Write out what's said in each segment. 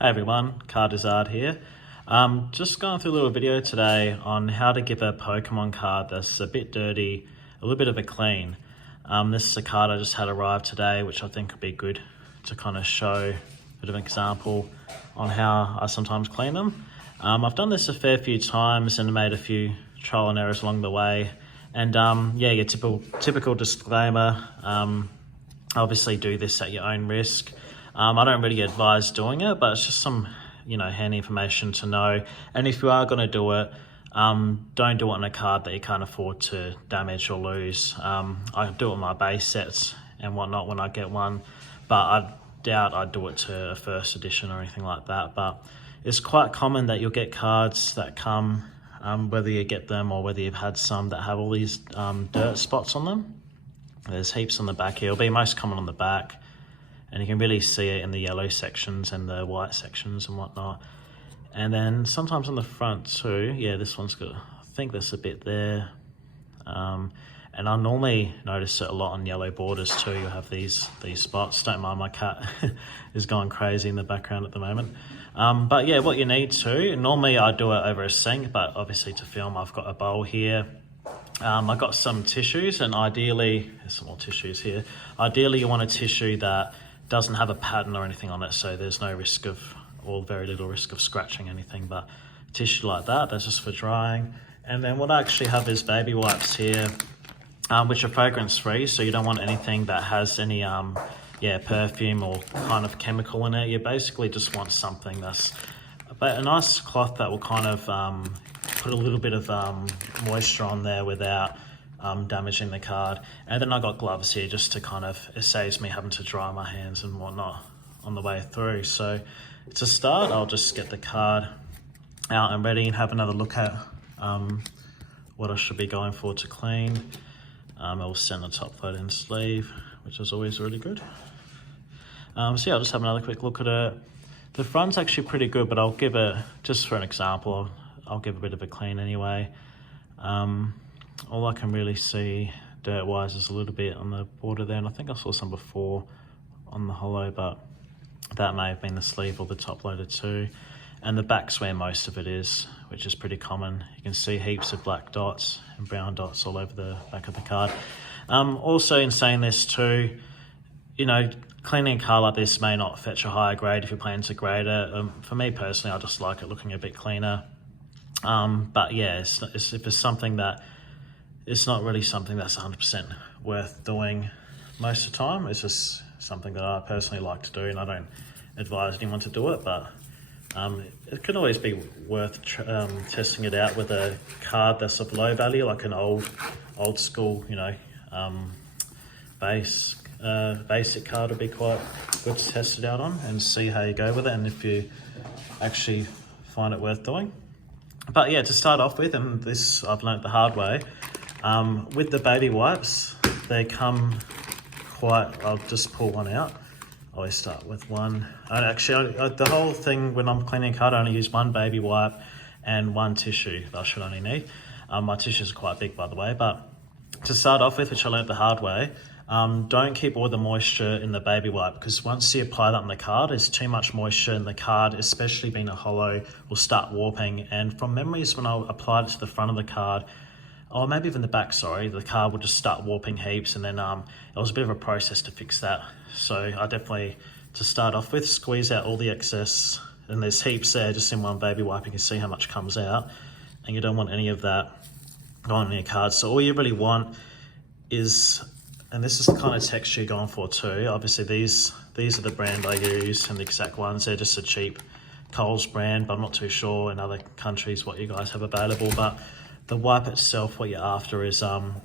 Hey everyone, Charizard here. Just going through a little video today on how to give a Pokemon card that's a bit dirty, a little bit of a clean. This is a card I just had arrived today, which I think would be good to kind of show a bit of an example on how I sometimes clean them. I've done this a fair few times and made a few trial and errors along the way. And yeah, your typical disclaimer, obviously do this at your own risk. I don't really advise doing it, but it's just some, handy information to know. And if you are going to do it, don't do it on a card that you can't afford to damage or lose. I do it with my base sets and whatnot when I get one, but I doubt I'd do it to a first edition or anything like that. But it's quite common that you'll get cards that come, whether you get them or whether you've had some that have all these dirt spots on them. There's heaps on the back here. It'll be most common on the back. And you can really see it in the yellow sections and the white sections and whatnot. And then sometimes on the front too, yeah, this one's got, I think there's a bit there. And I normally notice it a lot on yellow borders too. You'll have these spots. Don't mind, my cat is going crazy in the background at the moment. But yeah, what you need to, normally I do it over a sink, but obviously to film I've got a bowl here. I've got some tissues, and ideally, there's some more tissues here. Ideally you want a tissue that doesn't have a pattern or anything on it, so there's no risk of, or very little risk of scratching anything, but tissue like that, that's just for drying. And then what I actually have is baby wipes here, which are fragrance free, so you don't want anything that has any perfume or kind of chemical in it. You basically just want something that's a nice cloth that will kind of put a little bit of moisture on there without damaging the card. And then I got gloves here just to kind of, it saves me having to dry my hands and whatnot on the way through. So to start, I'll just get the card out and ready and have another look at what I should be going for to clean. I'll send the top load in sleeve, which is always really good. So yeah, I'll just have another quick look at it. The front's actually pretty good, but I'll give it, just for an example, I'll give a bit of a clean anyway. All I can really see dirt-wise is a little bit on the border there, and I think I saw some before on the hollow, but that may have been the sleeve or the top loader too. And the back's where most of it is, which is pretty common. You can see heaps of black dots and brown dots all over the back of the card. Also, in saying this too, cleaning a card like this may not fetch a higher grade if you're planning to grade it. For me personally, I just like it looking a bit cleaner. But yeah, if it's something that, it's not really something that's 100% worth doing most of the time. It's just something that I personally like to do, and I don't advise anyone to do it, but it can always be worth testing it out with a card that's of low value, like an old school, basic card would be quite good to test it out on and see how you go with it, and if you actually find it worth doing. But yeah, to start off with, and this I've learnt the hard way, with the baby wipes, they come I'll just pull one out. I always start with one. The whole thing when I'm cleaning a card, I only use one baby wipe and one tissue that I should only need. My tissues are quite big, by the way, but to start off with, which I learnt the hard way, don't keep all the moisture in the baby wipe, because once you apply that on the card, there's too much moisture in the card, especially being a hollow, will start warping. And from memories, when I applied it to the front of the card, or maybe even the back, sorry, the card would just start warping heaps, and then it was a bit of a process to fix that. So I definitely, to start off with, squeeze out all the excess, and there's heaps there just in one baby wipe. You can see how much comes out, and you don't want any of that going on your card. So all you really want is, and this is the kind of texture you're going for too. Obviously these are the brand I use, and the exact ones, they're just a cheap Coles brand, but I'm not too sure in other countries what you guys have available. But the wipe itself, what you're after is, I'll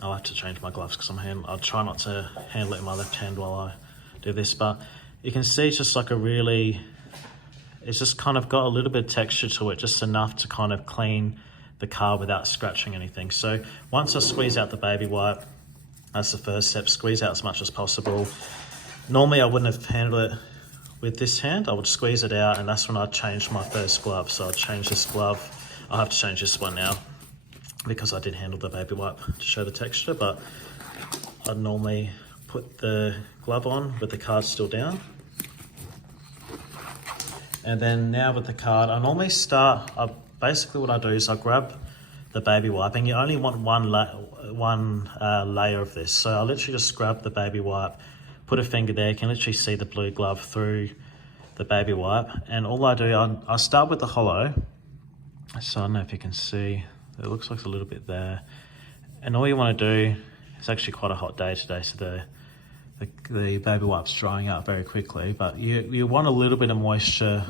have to change my gloves because I'll try not to handle it in my left hand while I do this, but you can see it's just like it's just kind of got a little bit of texture to it, just enough to kind of clean the card without scratching anything. So once I squeeze out the baby wipe, that's the first step, squeeze out as much as possible. Normally I wouldn't have handled it with this hand, I would squeeze it out, and that's when I changed my first glove. So I'll change this glove. I'll have to change this one now because I did handle the baby wipe to show the texture, but I'd normally put the glove on with the card still down. And then now with the card, I normally start, basically what I do is I grab the baby wipe, and you only want one layer of this. So I literally just grab the baby wipe, put a finger there, you can literally see the blue glove through the baby wipe. And all I do, I start with the hollow. So I don't know if you can see, it looks like it's a little bit there. And all you want to do, it's actually quite a hot day today, so the baby wipe's drying out very quickly, but you want a little bit of moisture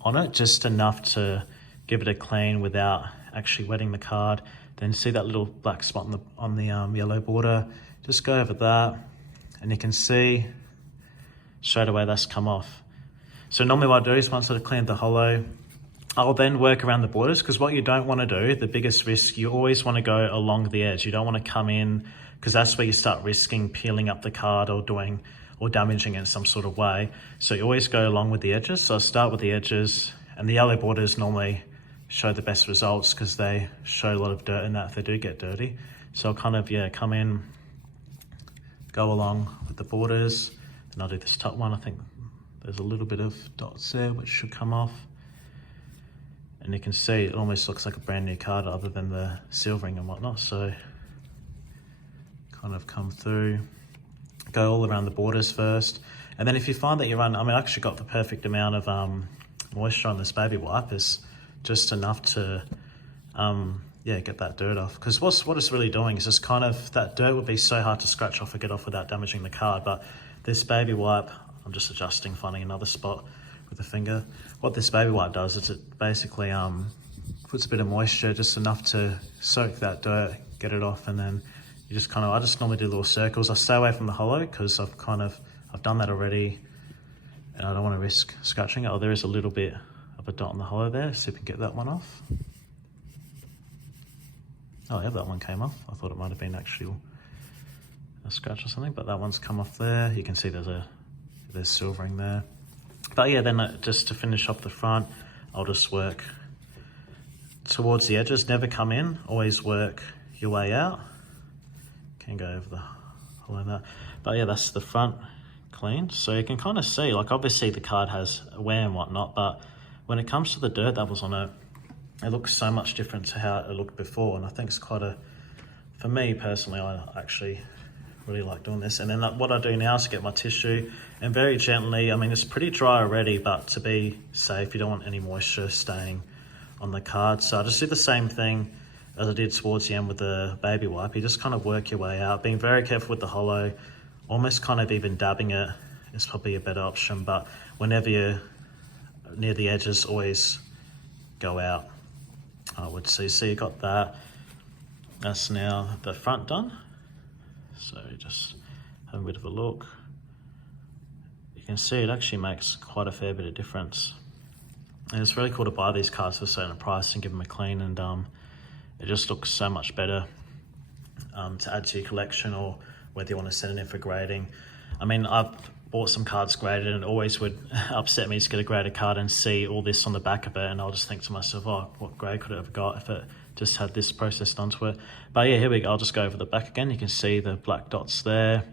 on it, just enough to give it a clean without actually wetting the card. Then see that little black spot on the yellow border, just go over that, and you can see straight away that's come off. So normally what I do is once I've cleaned the hollow, I'll then work around the borders, because what you don't want to do, the biggest risk, you always want to go along the edge. You don't want to come in, because that's where you start risking peeling up the card or damaging it in some sort of way. So you always go along with the edges. So I start with the edges, and the yellow borders normally show the best results because they show a lot of dirt in that if they do get dirty. So I'll kind of, come in, go along with the borders, and I'll do this top one. I think there's a little bit of dots there which should come off. And you can see it almost looks like a brand new card other than the silvering and whatnot. So kind of come through, go all around the borders first. And then if you find that I actually got the perfect amount of moisture on this baby wipe, is just enough to get that dirt off. Because what it's really doing is just kind of, that dirt would be so hard to scratch off or get off without damaging the card. But this baby wipe, I'm just adjusting, finding another spot with the finger. What this baby wipe does is it basically puts a bit of moisture, just enough to soak that dirt, get it off, and then you just kind of, I just normally do little circles. I stay away from the hollow because I've done that already, and I don't want to risk scratching it. Oh, there is a little bit of a dot on the hollow there. See if we can get that one off. Oh yeah, that one came off. I thought it might have been actually a scratch or something, but that one's come off there. You can see there's silvering there. But yeah, then just to finish off the front, I'll just work towards the edges. Never come in, always work your way out. Can go over the hollow there. But yeah, that's the front cleaned. So you can kind of see, like obviously the card has wear and whatnot, but when it comes to the dirt that was on it, it looks so much different to how it looked before. And I think it's for me personally, I actually really like doing this. And then what I do now is get my tissue and very gently, it's pretty dry already, but to be safe, you don't want any moisture staying on the card. So I just do the same thing as I did towards the end with the baby wipe. You just kind of work your way out, being very careful with the hollow, almost kind of even dabbing it is probably a better option. But whenever you're near the edges, always go out, I would say. So you got that. That's now the front done. So just have a bit of a look. You can see it actually makes quite a fair bit of difference. And it's really cool to buy these cards for a certain price and give them a clean, and it just looks so much better to add to your collection, or whether you want to send it in for grading. I've bought some cards graded, and it always would upset me to get a graded card and see all this on the back of it, and I'll just think to myself, oh, what grade could it have got if it just had this process done to it. But yeah, here we go. I'll just go over the back again. You can see the black dots there.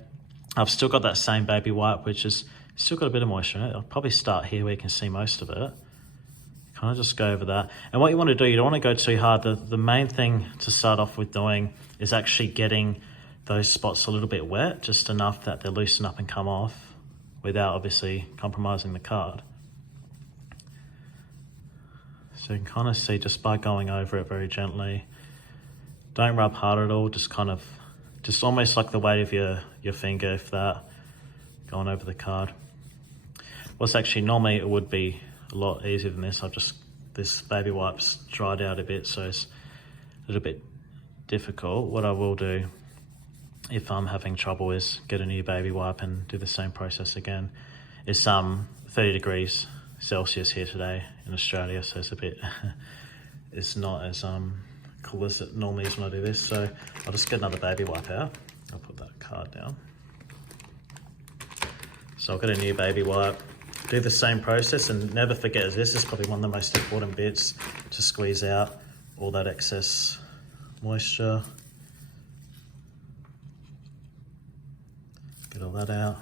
I've still got that same baby wipe, which is still got a bit of moisture in it. I'll probably start here where you can see most of it. Kind of just go over that. And what you want to do, you don't want to go too hard. The main thing to start off with doing is actually getting those spots a little bit wet, just enough that they loosen up and come off without obviously compromising the card. So you can kind of see just by going over it very gently. Don't rub hard at all, just almost like the weight of your finger, if that, going over the card. What's actually, normally it would be a lot easier than this. This baby wipe's dried out a bit, so it's a little bit difficult. What I will do, if I'm having trouble, is get a new baby wipe and do the same process again. It's 30 degrees Celsius here today in Australia, so it's not as cool as it normally is when I do this. So I'll just get another baby wipe out. I'll put that card down. So I'll get a new baby wipe, do the same process, and never forget, this is probably one of the most important bits, to squeeze out all that excess moisture. Get all that out.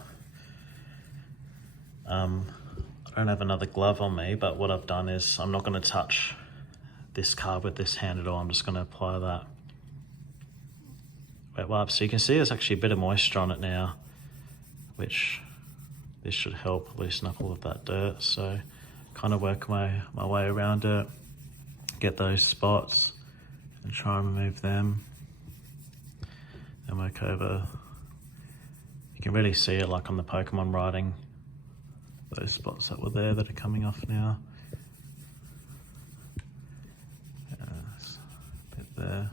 I don't have another glove on me, but what I've done is I'm not going to touch this card with this hand at all. I'm just going to apply that wet wipe. So you can see there's actually a bit of moisture on it now, which this should help loosen up all of that dirt. So kind of work my way around it, get those spots and try and remove them. And work over. You can really see it like on the Pokemon writing, those spots that were there that are coming off now. A bit there.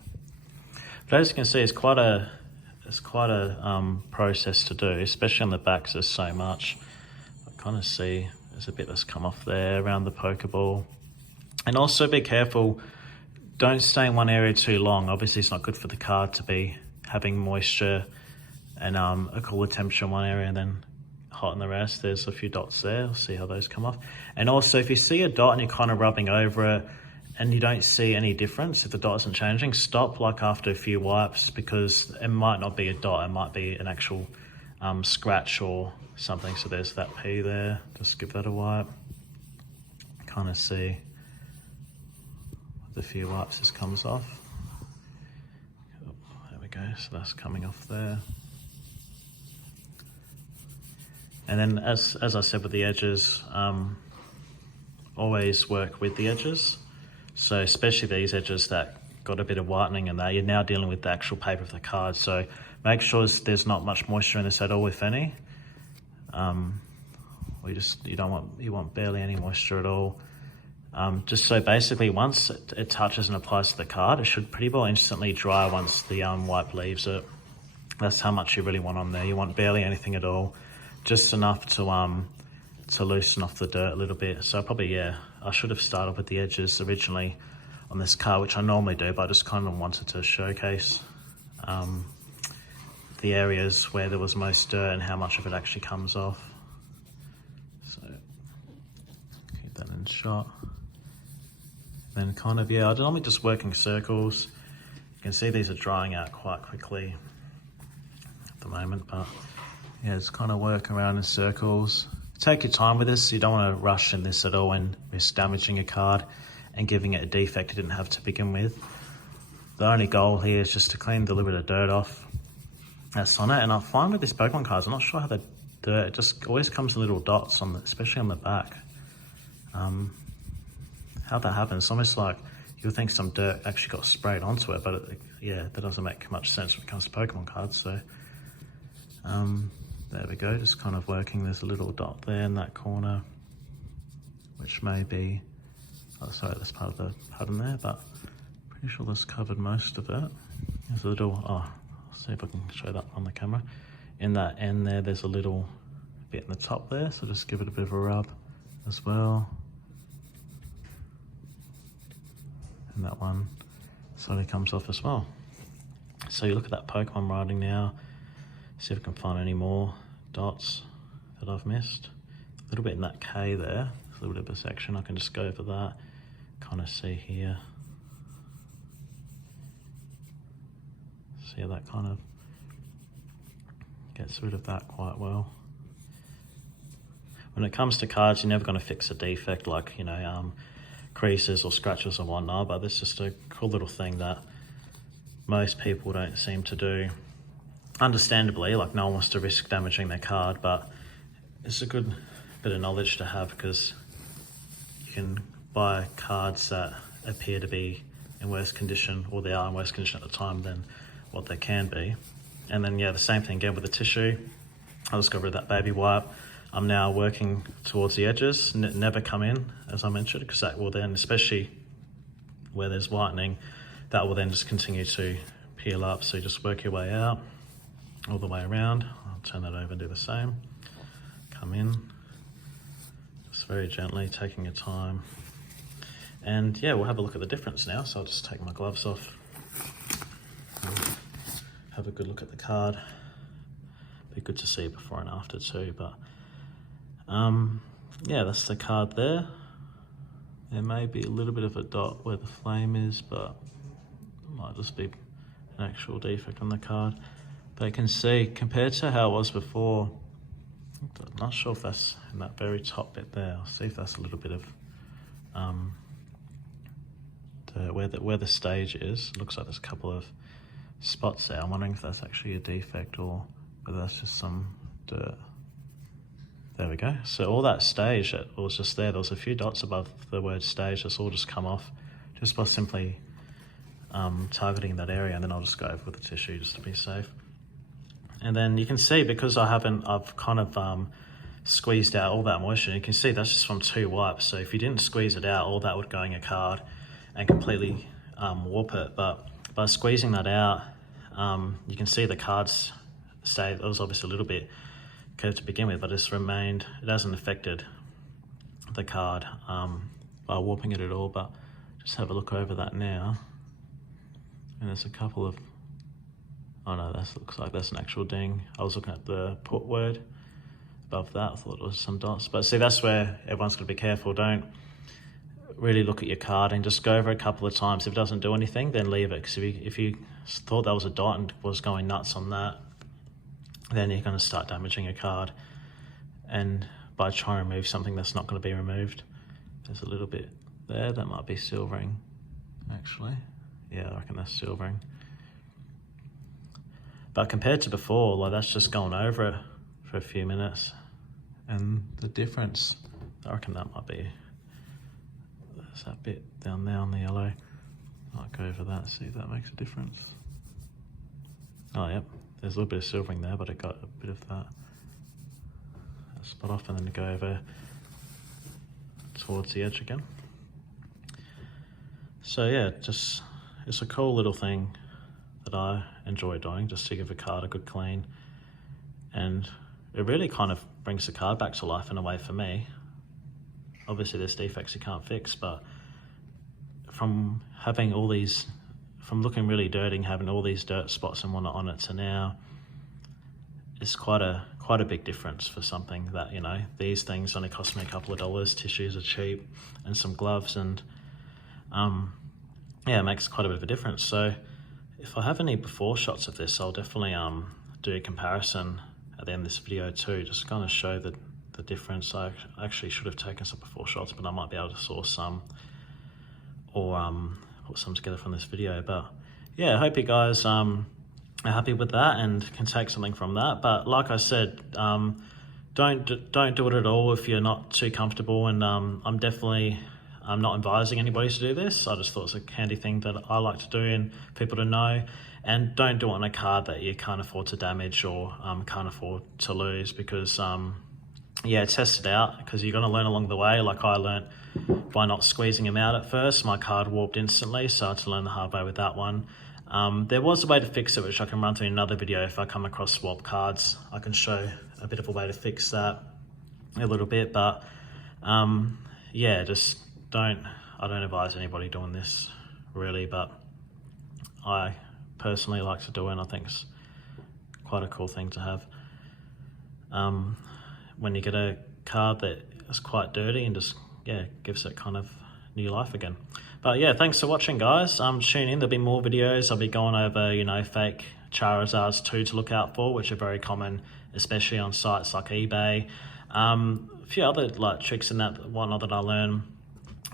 But as you can see, it's quite a process to do, especially on the backs. There's so much. I kind of see there's a bit that's come off there around the Pokeball. And also be careful, don't stay in one area too long. Obviously it's not good for the card to be having moisture and a cooler temperature in one area and then hot in the rest. There's a few dots there. We'll see how those come off. And also if you see a dot and you're kind of rubbing over it and you don't see any difference, if the dot isn't changing, stop like after a few wipes, because it might not be a dot, it might be an actual scratch or something. So there's that P there, just give that a wipe. Kind of see with a few wipes this comes off. There we go, so that's coming off there. And then as I said with the edges, always work with the edges. So especially these edges that got a bit of whitening in there, you're now dealing with the actual paper of the card. So make sure there's not much moisture in this at all, if any. You want barely any moisture at all. Just so basically once it touches and applies to the card, it should pretty well instantly dry once the wipe leaves it. That's how much you really want on there. You want barely anything at all, just enough to loosen off the dirt a little bit. So probably, yeah, I should have started with the edges originally on this card, which I normally do, but I just kind of wanted to showcase the areas where there was most dirt and how much of it actually comes off. So keep that in shot. Then kind of, yeah, I normally just work in circles. You can see these are drying out quite quickly at the moment, but yeah, just kind of work around in circles. Take your time with this. You don't want to rush in this at all and risk damaging a card and giving it a defect it didn't have to begin with. The only goal here is just to clean the little bit of dirt off that's on it. And I find with this Pokemon cards, I'm not sure how the dirt, it just always comes in little dots on especially on the back. How that happens, it's almost like you'll think some dirt actually got sprayed onto it, but yeah, that doesn't make much sense when it comes to Pokemon cards. So there we go, just kind of working. There's a little dot there in that corner, which may be, oh sorry, that's part of the pattern there, but pretty sure that's covered most of it. There's a little, I'll see if I can show that on the camera. In that end there, there's a little bit in the top there, so just give it a bit of a rub as well. And that one slowly comes off as well. So you look at that Pokemon writing now, see if I can find any more dots that I've missed. A little bit in that K there, a little bit of a section. I can just go over that, kind of see here. See how that kind of gets rid of that quite well. When it comes to cards, you're never going to fix a defect like, you know, creases or scratches and whatnot, but it's just a cool little thing that most people don't seem to do. Understandably, like no one wants to risk damaging their card, but it's a good bit of knowledge to have, because you can buy cards that appear to be in worse condition, or they are in worse condition at the time than what they can be. And then yeah, the same thing again with the tissue. I'll just go rid of that baby wipe. I'm now working towards the edges, never come in, as I mentioned, because that will then, especially where there's whitening, that will then just continue to peel up. So you just work your way out, all the way around. I'll turn that over and do the same. Come in, just very gently, taking your time. And yeah, we'll have a look at the difference now. So I'll just take my gloves off, have a good look at the card. Be good to see before and after too, but yeah, that's the card there. There may be a little bit of a dot where the flame is, but it might just be an actual defect on the card. But you can see, compared to how it was before, Not sure if that's in that very top bit there. I'll see if that's a little bit of where the stage is. Looks like there's a couple of spots there. I'm wondering if that's actually a defect or whether that's just some dirt. There we go. So all that stage that was just there was a few dots above the word stage. That's all just come off just by simply targeting that area, and then I'll just go over with the tissue just to be safe. And then you can see, because I've kind of squeezed out all that moisture. You can see that's just from 2 wipes. So if you didn't squeeze it out, all that would go in your card and completely warp it. But by squeezing that out, you can see the cards stay. It was obviously a little bit curved to begin with, but it's remained. It hasn't affected the card by warping it at all. But just have a look over that now, and there's a couple of. Oh no, that looks like that's an actual ding. I was looking at the put word above that. I thought it was some dots. But see, that's where everyone's got to be careful. Don't really look at your card and just go over a couple of times. If it doesn't do anything, then leave it. Because if you thought that was a dot and was going nuts on that, then you're going to start damaging your card. And by trying to remove something that's not going to be removed, there's a little bit there that might be silvering, actually. Yeah, I reckon that's silvering. But compared to before, like, that's just gone over it for a few minutes. And the difference, I reckon that might be, there's that bit down there on the yellow. I might go over that, see if that makes a difference. Oh, yep, there's a little bit of silvering there, but it got a bit of that spot off, and then go over towards the edge again. So yeah, just, it's a cool little thing that I enjoy doing, just to give a card a good clean. And it really kind of brings the card back to life in a way for me. Obviously there's defects you can't fix, but from having all these, from looking really dirty and having all these dirt spots and whatnot on it to now, it's quite a big difference for something that, you know, these things only cost me a couple of dollars, tissues are cheap, and some gloves, and yeah, it makes quite a bit of a difference. So if I have any before shots of this, I'll definitely do a comparison at the end of this video too, just to kind of show the difference. I actually should have taken some before shots, but I might be able to source some or put some together from this video. But yeah, I hope you guys are happy with that and can take something from that. But like I said, don't do it at all if you're not too comfortable, and I'm not advising anybody to do this. I just thought it's a handy thing that I like to do and people to know. And don't do it on a card that you can't afford to damage or can't afford to lose, because yeah, test it out, because you're going to learn along the way. Like I learnt by not squeezing them out at first. My card warped instantly, so I had to learn the hard way with that one. There was a way to fix it, which I can run through in another video. If I come across swap cards, I can show a bit of a way to fix that a little bit. But yeah, just I don't advise anybody doing this really, but I personally like to do it, and I think it's quite a cool thing to have. When you get a card that is quite dirty and just, yeah, gives it kind of new life again. But yeah, thanks for watching, guys. Tune in, there'll be more videos. I'll be going over, you know, fake Charizards too to look out for, which are very common, especially on sites like eBay. A few other like tricks and that whatnot that I learned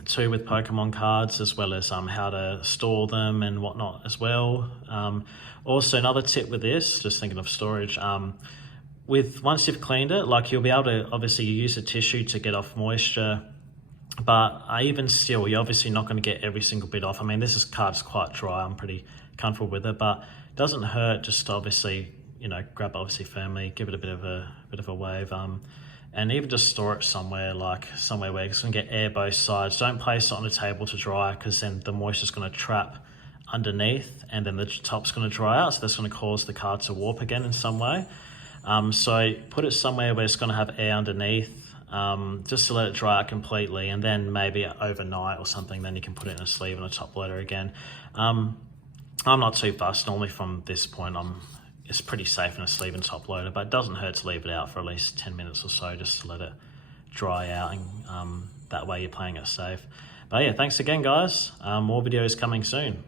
too with Pokemon cards, as well as how to store them and whatnot as well. Also, another tip with this, just thinking of storage, once you've cleaned it, like, you'll be able to, obviously you use a tissue to get off moisture, but even still, you're obviously not going to get every single bit off. I mean, card's quite dry, I'm pretty comfortable with it, but it doesn't hurt just to obviously, you know, grab it obviously firmly, give it a bit of a wave, and even just store it somewhere where it's going to get air both sides. Don't place it on a table to dry, because then the moisture's going to trap underneath, and then the top's going to dry out, so that's going to cause the card to warp again in some way. So put it somewhere where it's going to have air underneath, just to let it dry out completely, and then maybe overnight or something, then you can put it in a sleeve and a top loader again. I'm not too fussed. Normally from this point, it's pretty safe in a sleeve and top loader, but it doesn't hurt to leave it out for at least 10 minutes or so, just to let it dry out, and that way you're playing it safe. But yeah, thanks again, guys. More videos coming soon.